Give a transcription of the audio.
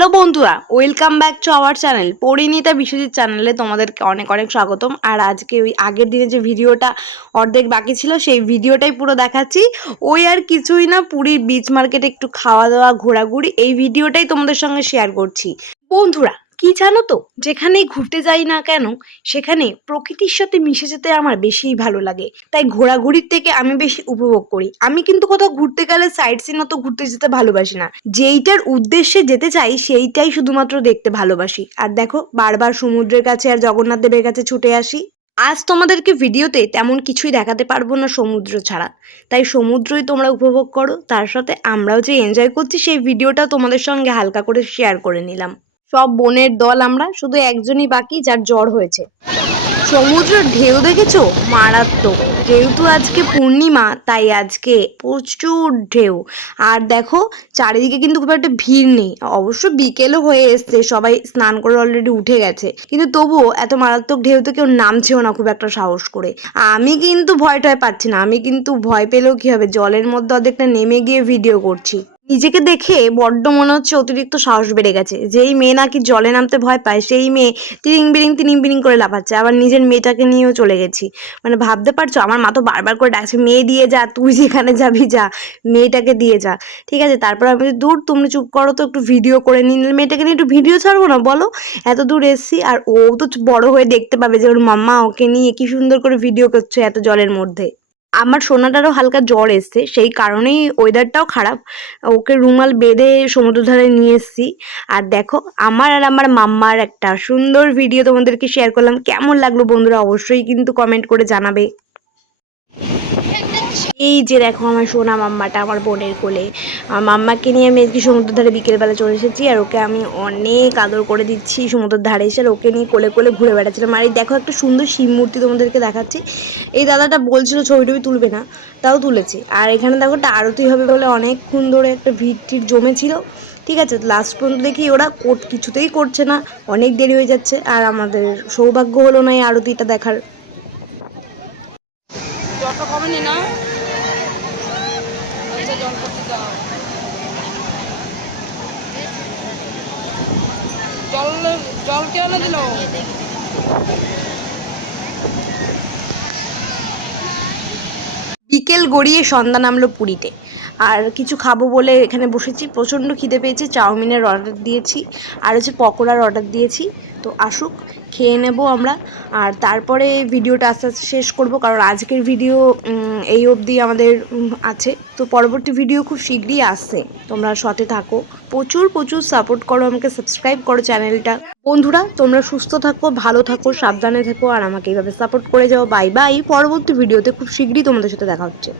Hello বন্ধুরা, welcome back to our channel Parineeta Biswajit চ্যানেলে তোমাদেরকে অনেক অনেক স্বাগতম। আর আজকে ওই আগের দিনে যে ভিডিওটা অর্ধেক বাকি ছিল সেই ভিডিওটাই পুরো দেখাচ্ছি। ওই আর কিছুই না, পুরীর বিচ মার্কেটে একটু খাওয়া দাওয়া ঘোরাঘুরি, এই ভিডিওটাই তোমাদের সঙ্গে শেয়ার করছি। বন্ধুরা, কি জানো তো, যেখানেই ঘুরতে যাই না কেন সেখানে প্রকৃতির সাথে মিশে যেতে আমার বেশিই ভালো লাগে। তাই ঘোরাঘুরির থেকে আমি বেশি উপভোগ করি। আমি কিন্তু কোথাও ঘুরতে গেলে সাইট সিন মতো ঘুরতে যেতে ভালোবাসি না, যেইটার উদ্দেশ্যে যেতে চাই সেইটাই শুধুমাত্র দেখতে ভালোবাসি। আর দেখো, বারবার সমুদ্রের কাছে আর জগন্নাথ দেবের কাছে ছুটে আসি। আজ তোমাদেরকে ভিডিওতে তেমন কিছুই দেখাতে পারবো না সমুদ্র ছাড়া, তাই সমুদ্রই তোমরা উপভোগ করো, তার সাথে আমরাও যে এনজয় করছি সেই ভিডিওটা তোমাদের সঙ্গে হালকা করে শেয়ার করে নিলাম। সব বোনের দল আমরা, শুধু একজনই বাকি যার জ্বর হয়েছে। সমুদ্রের ঢেউ দেখেছো? মারাত্মক। যেহেতু আজকে পূর্ণিমা তাই আজকে প্রচুর ঢেউ। আর দেখো, চারিদিকে কিন্তু খুব একটা ভিড় নেই। অবশ্য বিকেলও হয়ে এসছে, সবাই স্নান করে অলরেডি উঠে গেছে, কিন্তু তবুও এত মারাত্মক ঢেউতে কেউ নামছেও না খুব একটা সাহস করে। আমি কিন্তু ভয় টয় পাচ্ছি না, আমি কিন্তু ভয় পেলেও কি হবে, জলের মধ্যে অর্ধেকটা নেমে গিয়ে ভিডিও করছি। নিজেকে দেখে বড্ড মনে হচ্ছে অতিরিক্ত সাহস বেড়ে গেছে। যেই মেয়ে নাকি জলে নামতে ভয় পায় সেই মেয়ে তিরিং বিরিং করে লাফাচ্ছে, আবার নিজের মেয়েটাকে নিয়েও চলে গেছি। মানে ভাবতে পারছো, আমার মা তো বারবার করে ডাকছে, মেয়ে দিয়ে যা, তুই যেখানে যাবি যা, মেয়েটাকে দিয়ে যা। ঠিক আছে, তারপর আমি দূর, তুমি চুপ করো তো, একটু ভিডিও করে নিন, মেয়েটাকে নিয়ে একটু ভিডিও ছাড়বো না বলো? এত দূর এসছি, আর ও তো বড় হয়ে দেখতে পাবে যে ওর মাম্মা ওকে নিয়ে কি সুন্দর করে ভিডিও করছে এত জলের মধ্যে। আমার সোনাটারও হালকা জ্বর এসছে, সেই কারণেই ওয়েদারটাও খারাপ। ওকে রুমাল বেঁধে সমুদ্র ধারে নিয়ে এসেছি। আর দেখো, আমার আর আমার মাম্মার একটা সুন্দর ভিডিও তোমাদেরকে শেয়ার করলাম। কেমন লাগলো বন্ধুরা অবশ্যই কিন্তু কমেন্ট করে জানাবে। এই যে দেখো আমার সোনা মাম্মাটা আমার বোনের কোলে। আমার মাম্মাকে নিয়ে আমি আজকে সমুদ্রের ধারে বিকেলবেলা চলে এসেছি, আর ওকে আমি অনেক আদর করে দিচ্ছি সমুদ্রের ধারে এসে। আর ওকে নিয়ে কোলে কোলে ঘুরে বেড়াচ্ছিলাম। আর এই দেখো, একটা সুন্দর শিব মূর্তি তোমাদেরকে দেখাচ্ছি। এই দাদাটা বলছিল ছবি টবি তুলবে না, তাও তুলেছি। আর এখানে দেখো, একটা আরতি হবে বলে অনেকক্ষণ ধরে একটা ভিড় টিড় জমেছিল। ঠিক আছে, লাস্ট পর্যন্ত দেখি ওরা কিছুতেই করছে না, অনেক দেরি হয়ে যাচ্ছে। আর আমাদের সৌভাগ্য হলো না এই আরতিটা দেখার। জলটা কমেনি না? আচ্ছা, জল করতে দাও। জল কে এনে দিল? বিকেল গড়িয়ে সন্ধ্যা নামলো পুরীতে। আর কিছু খাবো বলে এখানে বসেছি, প্রচণ্ড খিদে পেয়েছে। চাউমিনের অর্ডার দিয়েছি, আর হচ্ছে পকোড়ার অর্ডার দিয়েছি। তো আসুক, খেয়ে নেব আমরা। আর তারপরে ভিডিওটা আস্তে আস্তে শেষ করব, কারণ আজকের ভিডিও এই অবধি আমাদের আছে। তো পরবর্তী ভিডিও খুব শীঘ্রই আসছে, তোমরা সাথে থাকো। প্রচুর প্রচুর সাপোর্ট করো আমাকে, সাবস্ক্রাইব করো চ্যানেলটা। বন্ধুরা, তোমরা সুস্থ থাকো, ভালো থাকো, সাবধানে থাকো, আর আমাকে এইভাবে সাপোর্ট করে যাও। Bye bye. পরবর্তী ভিডিওতে খুব শীঘ্রই তোমাদের সাথে দেখা হচ্ছে।